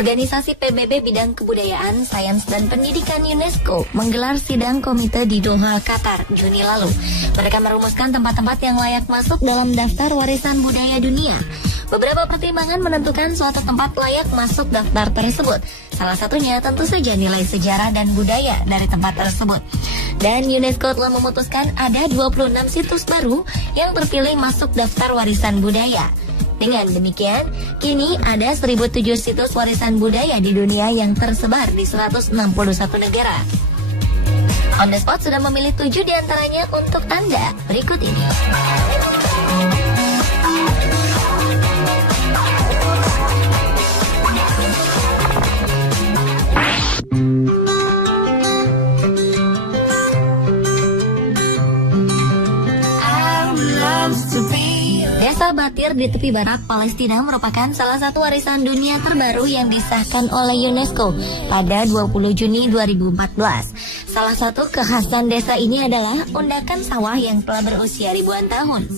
Organisasi PBB Bidang Kebudayaan, Sains, dan Pendidikan UNESCO menggelar sidang komite di Doha, Qatar, Juni lalu. Mereka merumuskan tempat-tempat yang layak masuk dalam daftar warisan budaya dunia. Beberapa pertimbangan menentukan suatu tempat layak masuk daftar tersebut. Salah satunya tentu saja nilai sejarah dan budaya dari tempat tersebut. Dan UNESCO telah memutuskan ada 26 situs baru yang terpilih masuk daftar warisan budaya. Dengan demikian, kini ada 1007 situs warisan budaya di dunia yang tersebar di 161 negara. On the Spot sudah memilih 7 diantaranya untuk Anda berikut ini. Desa Batir di tepi barat Palestina merupakan salah satu warisan dunia terbaru yang disahkan oleh UNESCO pada 20 Juni 2014. Salah satu kekhasan desa ini adalah undakan sawah yang telah berusia ribuan tahun.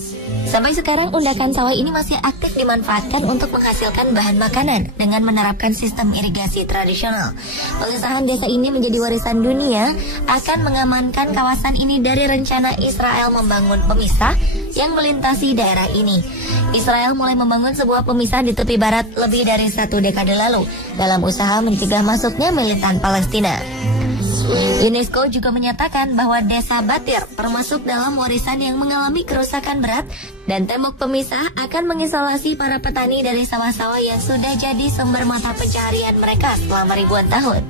Sampai sekarang undakan sawah ini masih aktif dimanfaatkan untuk menghasilkan bahan makanan dengan menerapkan sistem irigasi tradisional. Pengesahan desa ini menjadi warisan dunia akan mengamankan kawasan ini dari rencana Israel membangun pemisah yang melintasi daerah ini. Israel mulai membangun sebuah pemisah di tepi barat lebih dari 1 dekade lalu dalam usaha mencegah masuknya militan Palestina. UNESCO juga menyatakan bahwa Desa Batir termasuk dalam warisan yang mengalami kerusakan berat dan tembok pemisah akan mengisolasi para petani dari sawah-sawah yang sudah jadi sumber mata pencaharian mereka selama ribuan tahun.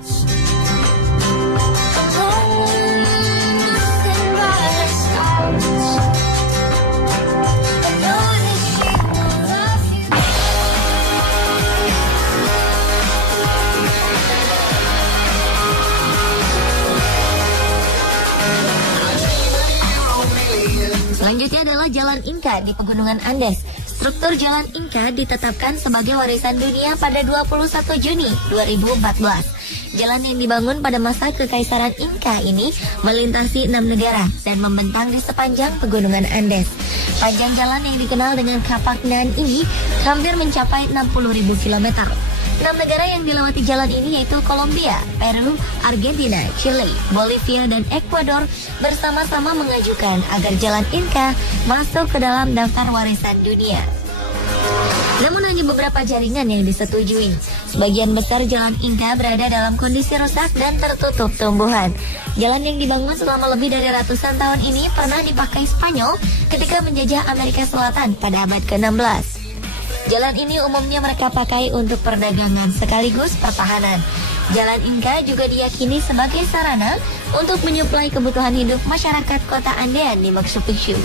Selanjutnya adalah Jalan Inka di Pegunungan Andes. Struktur Jalan Inka ditetapkan sebagai warisan dunia pada 21 Juni 2014. Jalan yang dibangun pada masa Kekaisaran Inka ini melintasi 6 negara dan membentang di sepanjang Pegunungan Andes. Panjang jalan yang dikenal dengan Kapaknan ini hampir mencapai 60.000 km. 6 negara yang dilewati jalan ini yaitu Kolombia, Peru, Argentina, Chile, Bolivia, dan Ekuador bersama-sama mengajukan agar Jalan Inka masuk ke dalam daftar warisan dunia. Namun hanya beberapa jaringan yang disetujui. Sebagian besar Jalan Inka berada dalam kondisi rusak dan tertutup tumbuhan. Jalan yang dibangun selama lebih dari ratusan tahun ini pernah dipakai Spanyol ketika menjajah Amerika Selatan pada abad ke-16. Jalan ini umumnya mereka pakai untuk perdagangan sekaligus pertahanan. Jalan Inka juga diyakini sebagai sarana untuk menyuplai kebutuhan hidup masyarakat kota Andean di Machu Picchu.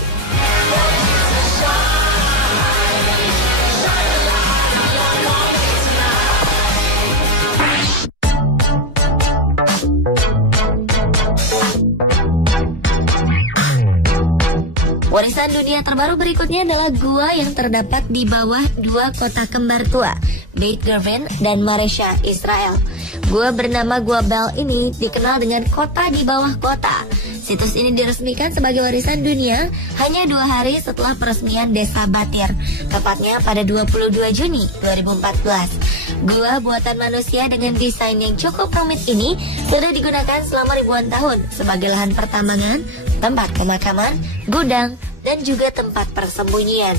Warisan dunia terbaru berikutnya adalah gua yang terdapat di bawah 2 kota kembar tua, Beit Gurvin dan Maresha, Israel. Gua bernama Gua Bel ini dikenal dengan kota di bawah kota. Situs ini diresmikan sebagai warisan dunia hanya 2 hari setelah peresmian Desa Batir, tepatnya pada 22 Juni 2014. Gua buatan manusia dengan desain yang cukup rumit ini sudah digunakan selama ribuan tahun sebagai lahan pertambangan, tempat pemakaman, gudang, dan juga tempat persembunyian.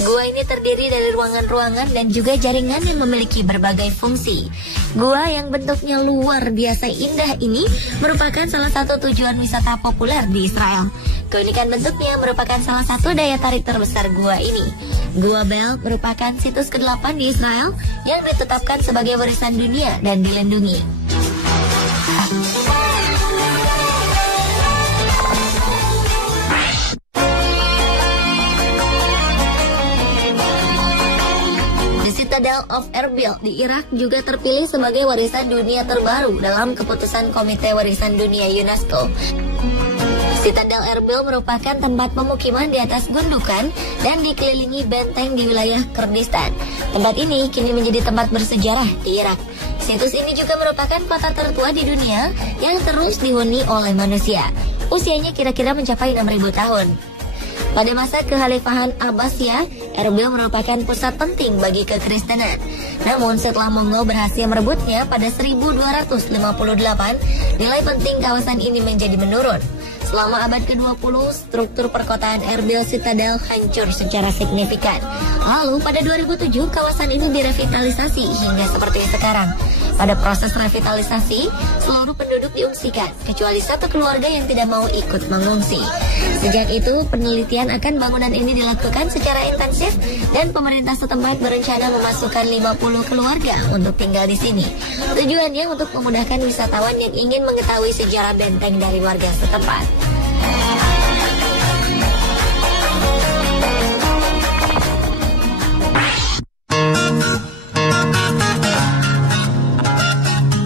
Gua ini terdiri dari ruangan-ruangan dan juga jaringan yang memiliki berbagai fungsi. Gua yang bentuknya luar biasa indah ini merupakan salah satu tujuan wisata populer di Israel. Keunikan bentuknya merupakan salah satu daya tarik terbesar gua ini. Gua Bel merupakan situs ke-8 di Israel yang ditetapkan sebagai warisan dunia dan dilindungi. Citadel of Erbil di Irak juga terpilih sebagai warisan dunia terbaru dalam keputusan Komite Warisan Dunia UNESCO. Citadel Erbil merupakan tempat pemukiman di atas gundukan dan dikelilingi benteng di wilayah Kurdistan. Tempat ini kini menjadi tempat bersejarah di Irak. Situs ini juga merupakan kota tertua di dunia yang terus dihuni oleh manusia. Usianya kira-kira mencapai 6.000 tahun. Pada masa kekhalifahan Abbasiyah, Erbil merupakan pusat penting bagi kekristenan. Namun setelah Mongol berhasil merebutnya pada 1258, nilai penting kawasan ini menjadi menurun. Selama abad ke-20, struktur perkotaan Erbil Citadel hancur secara signifikan. Lalu pada 2007, kawasan ini direvitalisasi hingga seperti sekarang. Pada proses revitalisasi, seluruh penduduk diungsikan, kecuali satu keluarga yang tidak mau ikut mengungsi. Sejak itu, penelitian akan bangunan ini dilakukan secara intensif dan pemerintah setempat berencana memasukkan 50 keluarga untuk tinggal di sini. Tujuannya untuk memudahkan wisatawan yang ingin mengetahui sejarah benteng dari warga setempat.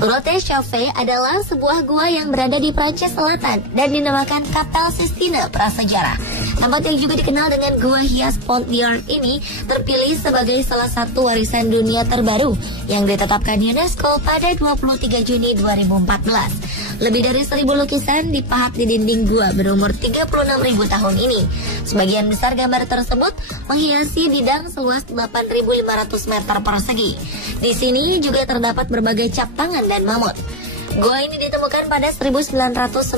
Grotte Chauvet adalah sebuah gua yang berada di Prancis Selatan dan dinamakan Kapel Sistine prasejarah. Tempat yang juga dikenal dengan Gua Hias Pont d'Arc ini terpilih sebagai salah satu warisan dunia terbaru yang ditetapkan UNESCO pada 23 Juni 2014. Lebih dari 1.000 lukisan dipahat di dinding gua berumur 36.000 tahun ini. Sebagian besar gambar tersebut menghiasi bidang seluas 8.500 meter persegi. Di sini juga terdapat berbagai cap tangan dan mamut. Gua ini ditemukan pada 1994.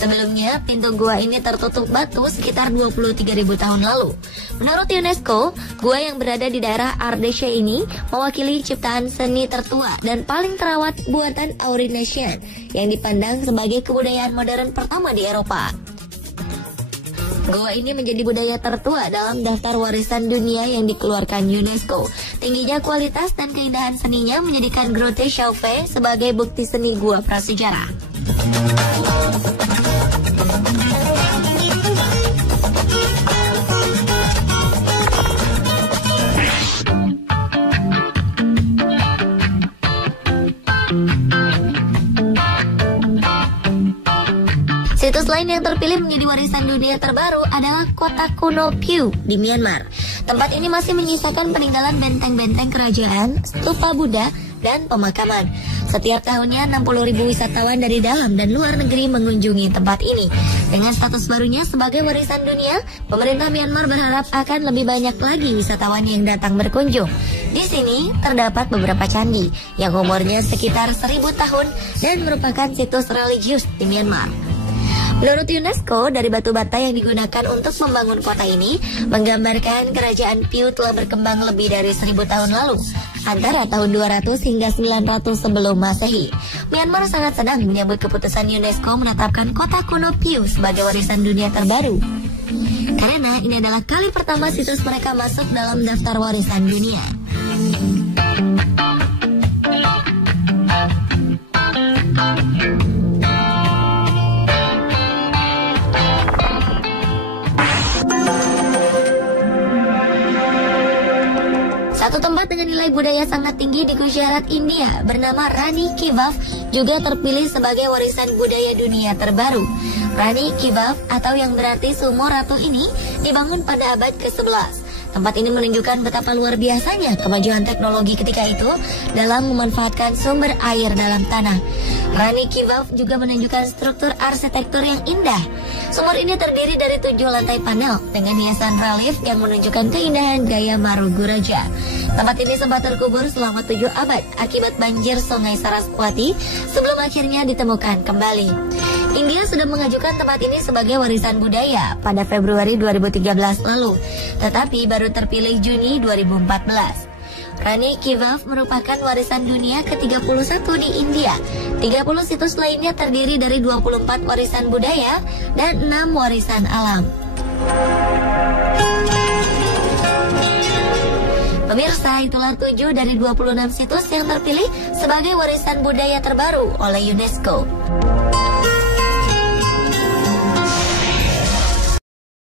Sebelumnya, pintu gua ini tertutup batu sekitar 23.000 tahun lalu. Menurut UNESCO, gua yang berada di daerah Ardèche ini mewakili ciptaan seni tertua dan paling terawat buatan Aurignacian yang dipandang sebagai kebudayaan modern pertama di Eropa. Gua ini menjadi budaya tertua dalam daftar warisan dunia yang dikeluarkan UNESCO. Tingginya kualitas dan keindahan seninya menjadikan Grotte Chauvet sebagai bukti seni gua prasejarah. Situs lain yang terpilih menjadi warisan dunia terbaru adalah kota kuno Piu di Myanmar. Tempat ini masih menyisakan peninggalan benteng-benteng kerajaan, stupa Buddha, dan pemakaman. Setiap tahunnya 60.000 wisatawan dari dalam dan luar negeri mengunjungi tempat ini. Dengan status barunya sebagai warisan dunia, pemerintah Myanmar berharap akan lebih banyak lagi wisatawan yang datang berkunjung. Di sini terdapat beberapa candi yang umurnya sekitar 1.000 tahun dan merupakan situs religius di Myanmar. Menurut UNESCO, dari batu bata yang digunakan untuk membangun kota ini menggambarkan kerajaan Piu telah berkembang lebih dari 1.000 tahun lalu, antara tahun 200 hingga 900 sebelum Masehi. Myanmar sangat senang menyambut keputusan UNESCO menetapkan kota kuno Piu sebagai warisan dunia terbaru, karena ini adalah kali pertama situs mereka masuk dalam daftar warisan dunia. Satu tempat dengan nilai budaya sangat tinggi di Gujarat, India, bernama Rani Ki Vav juga terpilih sebagai warisan budaya dunia terbaru. Rani Ki Vav atau yang berarti sumur ratu ini dibangun pada abad ke-11. Tempat ini menunjukkan betapa luar biasanya kemajuan teknologi ketika itu dalam memanfaatkan sumber air dalam tanah. Rani Ki Vav juga menunjukkan struktur arsitektur yang indah. Sumur ini terdiri dari 7 lantai panel dengan hiasan relief yang menunjukkan keindahan gaya Maruguraja. Tempat ini sempat terkubur selama 7 abad akibat banjir sungai Saraswati sebelum akhirnya ditemukan kembali. India sudah mengajukan tempat ini sebagai warisan budaya pada Februari 2013 lalu, tetapi baru terpilih Juni 2014. Rani Ki Vav merupakan warisan dunia ke-31 di India. 30 situs lainnya terdiri dari 24 warisan budaya dan 6 warisan alam. Pemirsa, itulah 7 dari 26 situs yang terpilih sebagai warisan budaya terbaru oleh UNESCO.